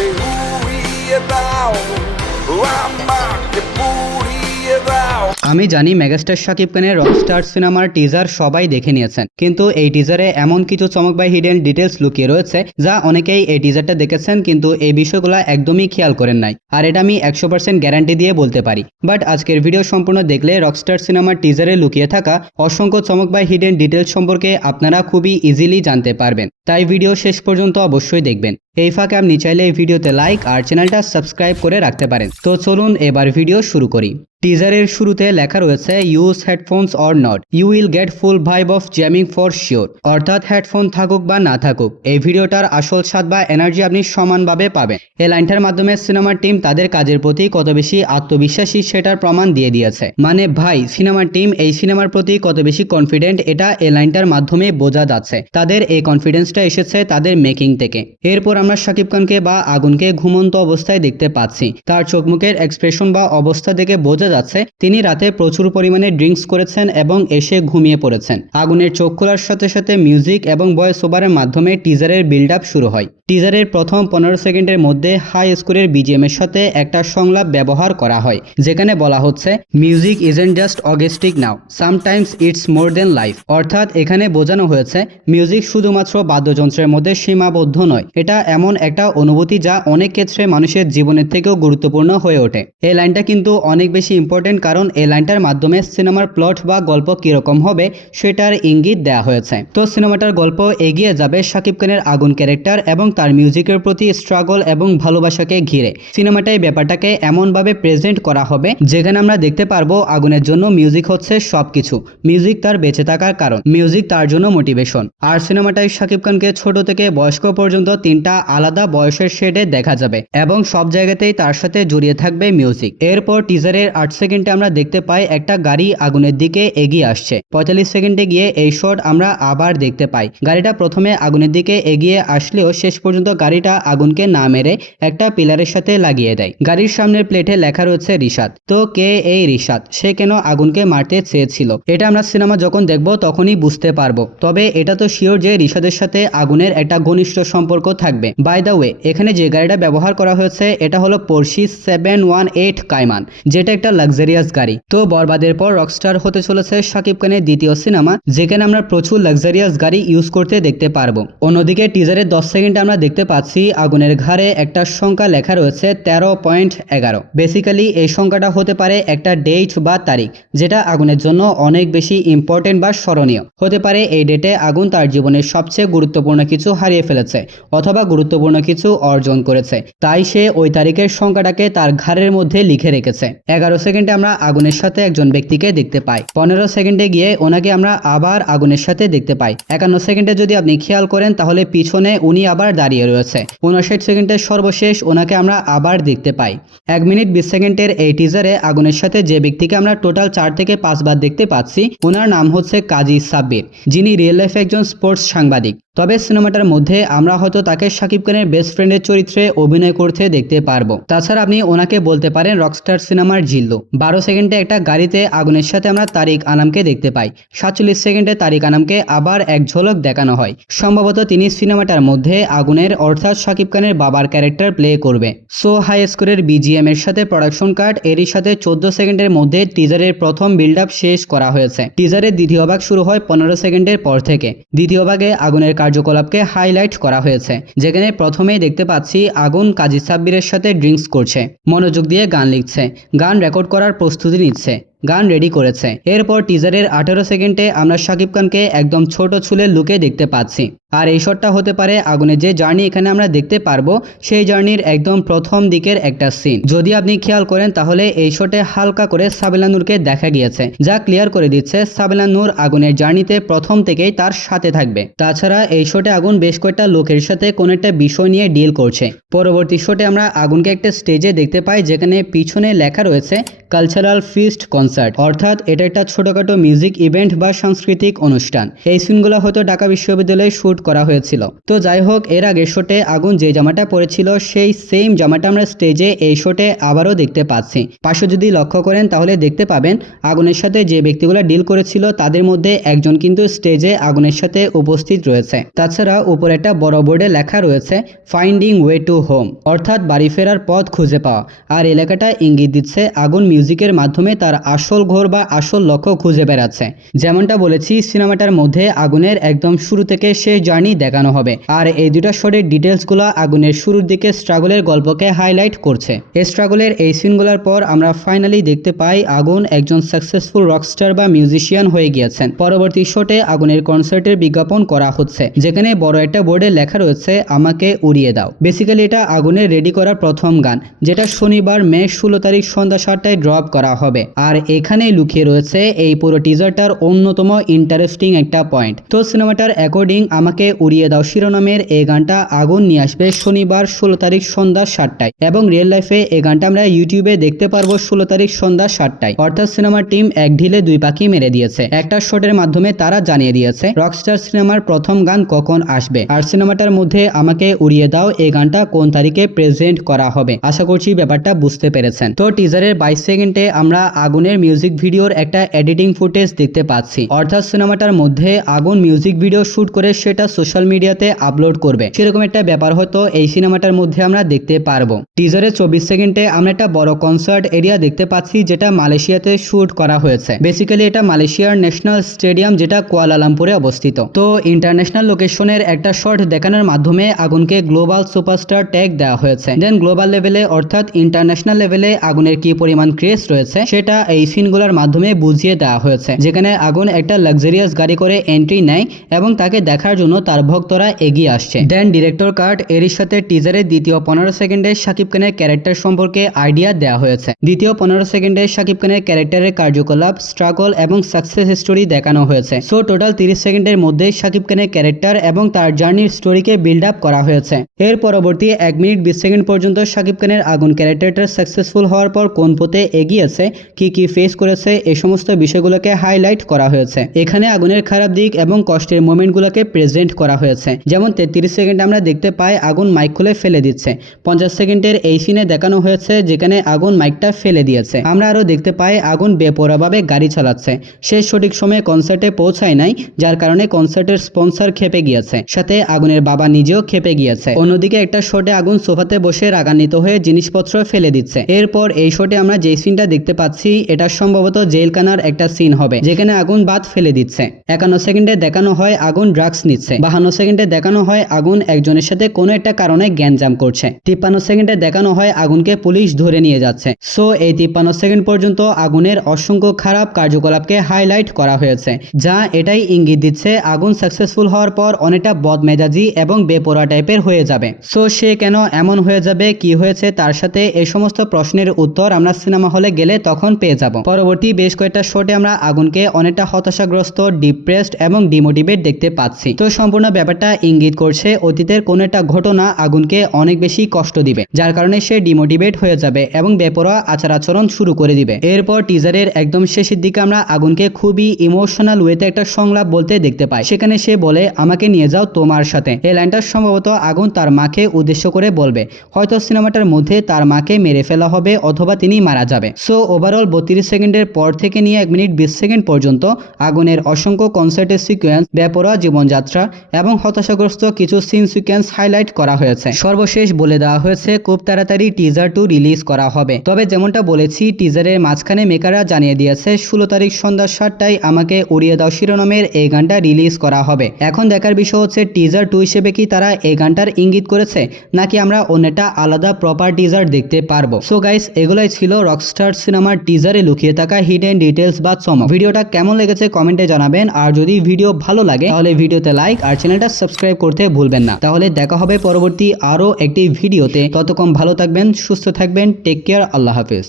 que daw, আমাকে পুড়িয়ে দাও। আমি জানি মেগাস্টার শাকিব খানের রকস্টার সিনেমার টিজার সবাই দেখে নিয়েছেন, কিন্তু এই টিজারে এমন কিছু চমক বা হিডেন ডিটেলস লুকিয়ে রয়েছে যা অনেকেই এই টিজারটা দেখেছেন কিন্তু এই বিষয়গুলো একদমই খেয়াল করেন নাই, আর এটা আমি 100% গ্যারান্টি দিয়ে বলতে পারি। বাট আজকের ভিডিও সম্পূর্ণ দেখলে রকস্টার সিনেমার টিজারে লুকিয়ে থাকা অসংখ্য চমক বা হিডেন ডিটেলস সম্পর্কে আপনারা খুবই ইজিলি জানতে পারবেন, তাই ভিডিও শেষ পর্যন্ত অবশ্যই দেখবেন। এই ফাঁকে আপনি চাইলে এই ভিডিওতে লাইক আর চ্যানেলটা সাবস্ক্রাইব করে রাখতে পারেন। তো চলুন এবার ভিডিও শুরু করি। টিজারের শুরুতে লেখা রয়েছে use headphones or not, you will get full vibe of jamming for sure. অর্থাৎ হেডফোন থাকুক বা না থাকুক, এই ভিডিওটার আসল স্বাদ বা এনার্জি আপনি সমানভাবে পাবেন। এই লাইনটার মাধ্যমে সিনেমার টিম তাদের কাজের প্রতি কত বেশি আত্মবিশ্বাসী সেটার প্রমাণ দিয়ে দিয়েছে। মানে ভাই, সিনেমার টিম এই সিনেমার প্রতি কত বেশি কনফিডেন্ট এটা এই লাইনটার মাধ্যমে বোঝা যাচ্ছে। তাদের এই কনফিডেন্সটা এসেছে তাদের মেকিং থেকে। এরপর আমরা শাকিব খানকে বা আগুনকে ঘুমন্ত অবস্থায় দেখতে পাচ্ছি। তার চোখ মুখের এক্সপ্রেশন বা অবস্থা দেখে বোঝা যাচ্ছে তিনি রাতে প্রচুর পরিমাণে ড্রিঙ্কস করেছেন এবং এসে ঘুমিয়ে পড়েছেন। আগুনের চোখ খোলার সাথে সাথে মিউজিক এবং ভয়েস ওভারের মাধ্যমে টিজারের বিল্ড আপ শুরু হয়। টিজারের প্রথম 15 সেকেন্ডের মধ্যে হাই স্কোরের বিজিএম এর সাথে একটা সংলাপ ব্যবহার করা হয়, যেখানে বলা হচ্ছে music isn't just acoustic now, sometimes it's more than life. অর্থাৎ এখানে বোঝানো হয়েছে মিউজিক শুধুমাত্র বাদ্যযন্ত্রের মধ্যে সীমাবদ্ধ নয়, এটা এমন একটা অনুভূতি যা অনেক ক্ষেত্রে মানুষের জীবনের থেকেও গুরুত্বপূর্ণ হয়ে ওঠে। এই লাইনটা কিন্তু অনেক বেশি ইম্পর্টেন্ট, কারণ এই লাইনটার মাধ্যমে সিনেমার প্লট বা গল্প কিরকম হবে সেটার ইঙ্গিত দেওয়া হয়েছে। তো সিনেমাটার গল্প এগিয়ে যাবে শাকিব খানের আগুন ক্যারেক্টার এবং তার মিউজিকের প্রতি স্ট্রাগল এবং ভালোবাসাকে ঘিরে। সিনেমাটায় ব্যাপারটাকে এমনভাবে প্রেজেন্ট করা হবে যেখানে আমরা দেখতে পারবো আগুনের জন্য মিউজিক হচ্ছে সবকিছু, মিউজিক তার বেঁচে থাকার কারণ, মিউজিক তার জন্য মোটিভেশন। আর সিনেমাটায় শাকিব খানকে ছোট থেকে বয়স্ক পর্যন্ত তিনটা আলাদা বয়সের শেডে দেখা যাবে এবং সব জায়গাতেই তার সাথে জড়িয়ে থাকবে মিউজিক। এরপর টিজারের 8 সেকেন্ডে আমরা দেখতে পাই একটা গাড়ি আগুনের দিকে এগিয়ে আসছে। 45 সেকেন্ডে গিয়ে এই শট আমরা আবার দেখতে পাই। গাড়িটা প্রথমে আগুনের দিকে এগিয়ে আসলেও শেষ পর্যন্ত গাড়িটা আগুনকে না মেরে একটা পিলারের সাথে লাগিয়ে দেয়। গাড়ির সামনের প্লেটে লেখা রয়েছে রিশাদ। তো কে এই রিশাদ, সে কেন আগুনকে মারতে চেয়েছিল, এটা আমরা সিনেমা যখন দেখবো তখনই বুঝতে পারবো। তবে এটা তো শিওর যে রিশাদের সাথে আগুনের একটা ঘনিষ্ঠ সম্পর্ক থাকবে। বাই দ্য ওয়ে, এখানে যে গাড়িটা ব্যবহার করা হয়েছে এটা হলো পোর্শে 718 কাইমান, যেটা একটা লাক্সারিয়াস গাড়ি। তো বরবাদের পর রকস্টার হতে চলেছে শাকিব খানের দ্বিতীয় সিনেমা, যেখানে আমরা প্রচুর লাক্সারিয়াস গাড়ি ইউজ করতে দেখতে পারবো। অন্যদিকে টিজারের 10 সেকেন্ডে আমরা দেখতে পাচ্ছি আগুনের ঘাড়ে একটা সংখ্যা লেখা রয়েছে 13.11। বেসিক্যালি এই সংখ্যাটা হতে পারে একটা ডেট বা তারিখ, যেটা আগুনের জন্য অনেক বেশি ইম্পর্টেন্ট বা স্মরণীয় হতে পারে। এই ডেটে আগুন তার জীবনের সবচেয়ে গুরুত্বপূর্ণ কিছু হারিয়ে ফেলেছে অথবা গুরুত্বপূর্ণ কিছু অর্জন করেছে, তাই সে ওই তারিখের সংখ্যাটাকে তার ঘাড়ের মধ্যে লিখে রেখেছে। 11 সেকেন্ডে আমরা আগুনের সাথে একজন ব্যক্তিকে দেখতে পাই। 15 সেকেন্ডে গিয়ে ওনাকে আমরা আবার আগুনের সাথে দেখতে পাই। 51 সেকেন্ডে যদি আপনি খেয়াল করেন তাহলে পিছনে উনি আবার দাঁড়িয়ে রয়েছে। 59 সেকেন্ডের সর্বশেষ ওনাকে আমরা আবার দেখতে পাই। 1 মিনিট 20 সেকেন্ডের এই টিজারে আগুনের সাথে যে ব্যক্তিকে আমরা টোটাল 4 থেকে 5 বার দেখতে পাচ্ছি, ওনার নাম হচ্ছে কাজী সাব্বির, যিনি রিয়েল লাইফে একজন স্পোর্টস সাংবাদিক। তবে সিনেমাটার মধ্যে আমরা হয়তো তাকে শাকিব খানের বেস্ট ফ্রেন্ডের চরিত্রে অভিনয় করতে দেখতে পারবো। তাছাড়া আপনি ওনাকে বলতে পারেন রকস্টার সিনেমার জিল্লু। 12 সেকেন্ডে একটা গাড়িতে আগুনের সাথে আমরা তারিক আনামকে দেখতে পাই। 47 সেকেন্ডে তারিক আনামকে আবার এক ঝলক দেখানো হয়। সম্ভবত তিনি সিনেমাটার মধ্যে আগুনের অর্থাৎ শাকিব খানের বাবার ক্যারেক্টার প্লে করবে। সো হাই স্কোরের বিজিএম এর সাথে প্রোডাকশন কাট এরই সাথে 14 সেকেন্ডের মধ্যে টিজারের প্রথম বিল্ড আপ শেষ করা হয়েছে। টিজারের দ্বিতীয় ভাগ শুরু হয় 15 সেকেন্ডের পর থেকে। দ্বিতীয় ভাগে আগুনের কার্যকলাপকে হাইলাইট করা হয়েছে, যেখানে প্রথমেই দেখতে পাচ্ছি আগুন কাজী সাব্বিরের সাথে ড্রিঙ্কস করছে, মনোযোগ দিয়ে গান লিখছে, গান রেকর্ড করার প্রস্তুতি নিচ্ছে, গান রেডি করেছে। এরপর টিজারের 18 সেকেন্ডে আমরা শাকিব খানকে একদম ছোট চুলের লুকে দেখতে পাচ্ছি। আর এই শটটা হতে পারে আগুনের যে জার্নি এখানে আমরা দেখতে পারবো সেই জার্নির একদম প্রথম দিকের একটা সিন। যদি আপনি খেয়াল করেন তাহলে এই শটে হালকা করে সাবিলা নূরকে দেখা গিয়েছে, যা ক্লিয়ার করে দিচ্ছে সাবিলা নূর আগুনের জার্নিতে প্রথম থেকেই তার সাথে থাকবে। তাছাড়া এই শটে আগুন বেশ কয়েকটা লোকের সাথে কোনো একটা বিষয় নিয়ে ডিল করছে। পরবর্তী শটে আমরা আগুনকে একটা স্টেজে দেখতে পাই, যেখানে পিছনে লেখা রয়েছে কালচারাল ফিস্ট কনসার্ট, অর্থাৎ এটা একটা ছোটখাটো মিউজিক ইভেন্ট বা সাংস্কৃতিক অনুষ্ঠান। এই সিনগুলো হয়তো ঢাকা বিশ্ববিদ্যালয়ে শুট করা হয়েছিল। তো যাই হোক, এর আগের শটে আগুন যে জামাটা পরেছিল সেই সেম জামাটা আমরা স্টেজে এই শটে আবারও দেখতে পাচ্ছি। পাশে যদি লক্ষ্য করেন তাহলে দেখতে পাবেন আগুনের সাথে যে ব্যক্তিগুলো ডিল করেছিল তাদের মধ্যে একজন কিন্তু স্টেজে আগুনের সাথে উপস্থিত রয়েছে। তাছাড়া উপরে একটা বড় বোর্ডে লেখা রয়েছে ফাইন্ডিং ওয়ে টু হোম, অর্থাৎ বাড়ি ফেরার পথ খুঁজে পাওয়া। আর এলাকাটা ইঙ্গিত দিচ্ছে আগুন মিউজিকের মাধ্যমে তার আসল ঘর বা আসল লক্ষ্য খুঁজে বেড়াচ্ছে। যেমনটা বলেছি, সিনেমাটার মধ্যে আগুনের একদম শুরু থেকে শেষ জার্নি দেখানো হবে। আর এই দুটা শটের ডিটেলসগুলো আগুনের শুরুর দিকে স্ট্রাগলের গল্পকে হাইলাইট করছে। এই স্ট্রাগলের এই সিনগুলোর পর আমরা ফাইনালি দেখতে পাই আগুন একজন সাকসেসফুল রকস্টার বা মিউজিশিয়ান হয়ে গিয়েছেন। পরবর্তী শটে আগুনের কনসার্টের বিজ্ঞাপন করা হচ্ছে, যেখানে বড় একটা বোর্ডে লেখা রয়েছে আমাকে উড়িয়ে দাও। বেসিক্যালি এটা আগুনের রেডি করা প্রথম গান, যেটা শনিবার মে 16 তারিখ সন্ধ্যা 7টায় ড্রপ করা হবে। আর এখানেই লুকিয়ে রয়েছে এই পুরো টিজারটার অন্যতম ইন্টারেস্টিং একটা পয়েন্ট। তো সিনেমাটার অ্যাকর্ডিং আমাকে উড়িয়ে দাও শিরোনামের এই গানটা আগুন নিয়ে আসবে শনিবার 16 তারিখ সন্ধ্যা 7টায়, এবং রিয়েল লাইফে এই গানটা আমরা ইউটিউবে দেখতে পারবো 16 তারিখ সন্ধ্যা 7টায়। অর্থাৎ সিনেমার টিম এক ঢিলে দুই পাখি মেরে দিয়েছে। একটা শটের মাধ্যমে তারা জানিয়ে দিয়েছে রকস্টার সিনেমার প্রথম গান কখন আসবে, আর সিনেমাটার মধ্যে আমাকে উড়িয়ে দাও এই গানটা কোন তারিখে প্রেজেন্ট করা হবে। আশা করছি ব্যাপারটা বুঝতে পেরেছেন। তো টিজারের 22 সেকেন্ডে আমরা আগুনের মিউজিক ভিডিওর একটা এডিটিং ফুটেজ দেখতে পাচ্ছি। অর্থাৎ সিনেমাটার মধ্যে আগুন মিউজিক ভিডিও শুট করে সেটা সোশ্যাল মিডিয়াতে আপলোড করবে, সেরকম একটা ব্যাপার হয়তো এই সিনেমাটার মধ্যে আমরা দেখতে পারবো। টিজারের 24 সেকেন্ডে আমরা একটা বড় কনসার্ট এরিয়া দেখতে পাচ্ছি, যেটা মালয়েশিয়াতে শুট করা হয়েছে। বেসিক্যালি এটা মালয়েশিয়ার ন্যাশনাল স্টেডিয়াম, যেটা কুয়ালালামপুরে অবস্থিত। তো ইন্টারন্যাশনাল লোকেশনের একটা শট দেখানোর মাধ্যমে আগুনকে গ্লোবাল সুপারস্টার ট্যাগ দেওয়া হয়েছে। দেন গ্লোবাল লেভেলে অর্থাৎ ইন্টারন্যাশনাল লেভেলে আগুনের কি পরিমাণ ক্রেজ রয়েছে সেটা এই সিনগুলোর মাধ্যমে বুঝিয়ে দেওয়া হয়েছে, যেখানে আগুন একটা লাক্সারিয়াস গাড়ি করে এন্ট্রি নেয় এবং তাকে দেখার জন্য তার ভক্তরা এগিয়ে আসছে। দেন ডিরেক্টর কাট এর সাথে টিজারের দ্বিতীয় 15 সেকেন্ডে শাকিব খানের ক্যারেক্টার সম্পর্কে আইডিয়া দেওয়া হয়েছে। দ্বিতীয় 15 সেকেন্ডে শাকিব খানের ক্যারেক্টারের কার্যকলাপ, স্ট্রাগল এবং সাকসেস স্টোরি দেখানো হয়েছে। সো টোটাল 30 সেকেন্ডের মধ্যে শাকিব খানের ক্যারেক্টার এবং তার জার্নির স্টোরিকে বিল্ড আপ করা হয়েছে। এর পরবর্তী 1 মিনিট 20 সেকেন্ড পর্যন্ত শাকিব খানের আগুন ক্যারেক্টারটা সাকসেসফুল হওয়ার পর কোন পথে এগিয়েছে, কি ফেস করেছে, এই সমস্ত বিষয়গুলোকে হাইলাইট করা হয়েছে। এখানে আগুনের খারাপ দিক এবং কষ্টের মোমেন্টগুলোকে প্রেজেন্ট করা হয়েছে। যেমন 33 সেকেন্ড আমরা দেখতে পাই আগুন মাইক খুলে ফেলে দিচ্ছে। 50 সেকেন্ডের এই সিনে দেখানো হয়েছে যেখানে আগুন মাইকটা ফেলে দিয়েছে। আমরা আরো দেখতে পাই আগুন বেপরোয়াভাবে গাড়ি চালাচ্ছে। সে সঠিক সময়ে কনসার্টে পৌঁছায় নাই, যার কারণে কনসার্টের স্পন্সর খেপে গিয়েছে, সাথে আগুনের বাবা নিজেও খেপে গিয়েছে। অন্যদিকে একটা শটে আগুন সোফাতে বসে রাগান্বিত হয়ে জিনিসপত্র ফেলে দিচ্ছে। এরপর এই শটে আমরা যে সিনটা দেখতে পাচ্ছি এটা সম্ভবত জেলখানার একটা সিন হবে, যেখানে আগুন বাদ ফেলে দিচ্ছে। 51 সেকেন্ডে দেখানো হয় আগুন ড্রাগস নিচ্ছে। 52 সেকেন্ডে দেখানো হয় আগুন একজনের সাথে কোনো একটা কারণে গ্যাঞ্জাম করছে। 53 সেকেন্ডে দেখানো হয় আগুনকে পুলিশ ধরে নিয়ে যাচ্ছে। সো এই 53 সেকেন্ড পর্যন্ত আগুনের অসংখ্য খারাপ কার্যকলাপকে হাইলাইট করা হয়েছে, যা এটাই ইঙ্গিত দিচ্ছে আগুন সাকসেসফুল হওয়ার পর অনেকটা বদমেজাজি এবং বেপরোয়া টাইপের হয়ে যাবে। সো সে কেন এমন হয়ে যাবে, কি হয়েছে তার সাথে, এই সমস্ত প্রশ্নের উত্তর আমরা সিনেমা হলে গেলে তখন পেয়ে যাব। পরবর্তী বেশ কয়েকটা শটে আমরা আগুনকে অনেকটা হতাশাগ্রস্ত, ডিপ্রেসড এবং ডিমোটিভেট দেখতে পাচ্ছি। তো সম্পূর্ণ ব্যাপারটা ইঙ্গিত করছে অতীতের কোন একটা ঘটনা আগুনকে অনেক বেশি কষ্ট দিবে, যার কারণে সে ডিমোটিভেট হয়ে যাবে এবং বেপরোয়া আচার আচরণ শুরু করে দিবে। এরপর টিজারের একদম শেষের দিকে আমরা আগুনকে খুবই ইমোশনাল ওয়েতে একটা সংলাপ বলতে দেখতে পাই। সেখানে সে বলে আমাকে নিয়ে যাও তোমার সাথে। এই লাইনটা সম্ভবত আগুন তার মাকে উদ্দেশ্য করে বলবে। হয়তো সিনেমাটার মধ্যে তার মাকে মেরে ফেলা হবে অথবা তিনি মারা যাবে। সো ওভারঅল 32 সেকেন্ডের পর থেকে নিয়ে 1 মিনিট 20 সেকেন্ড পর্যন্ত আগুনের অসংখ্য কনসার্টের সিকোয়েন্স, বেপরোয়া জীবনযাত্রা এবং হতাশাগ্রস্ত কিছু সিন সিকোয়েন্স হাইলাইট করা হয়েছে। সর্বশেষ বলে দেওয়া হয়েছে খুব তাড়াতাড়ি টিজার 2 রিলিজ করা হবে। তবে যেমনটা বলেছি টিজারের মাঝখানে মেকাররা জানিয়ে দিয়েছে 16 তারিখ সন্ধ্যা 7টায় আমাকে উড়িয়ে দাও শিরোনামের এই গানটা রিলিজ করা হবে। এখন দেখার বিষয় হচ্ছে টিজার 2 হিসেবে কি তারা এই গানটার ইঙ্গিত করেছে, নাকি আমরা অন্যটা আলাদা প্রপার টিজার দেখতে পারবো। সো গাইস, এগুলাই ছিল রকস্টার সিনেমার টিজারে লুকিয়ে থাকা হিডেন ডিটেলস বা চমক। ভিডিওটা কেমন লেগেছে কমেন্টে জানাবেন, আর যদি ভিডিও ভালো লাগে তাহলে ভিডিওতে লাইক আর চ্যানেলটা সাবস্ক্রাইব করতে ভুলবেন না। তাহলে দেখা হবে পরবর্তী আরো একটি ভিডিওতে। ততক্ষণ ভালো থাকবেন, সুস্থ থাকবেন, টেক কেয়ার, আল্লাহ হাফেজ।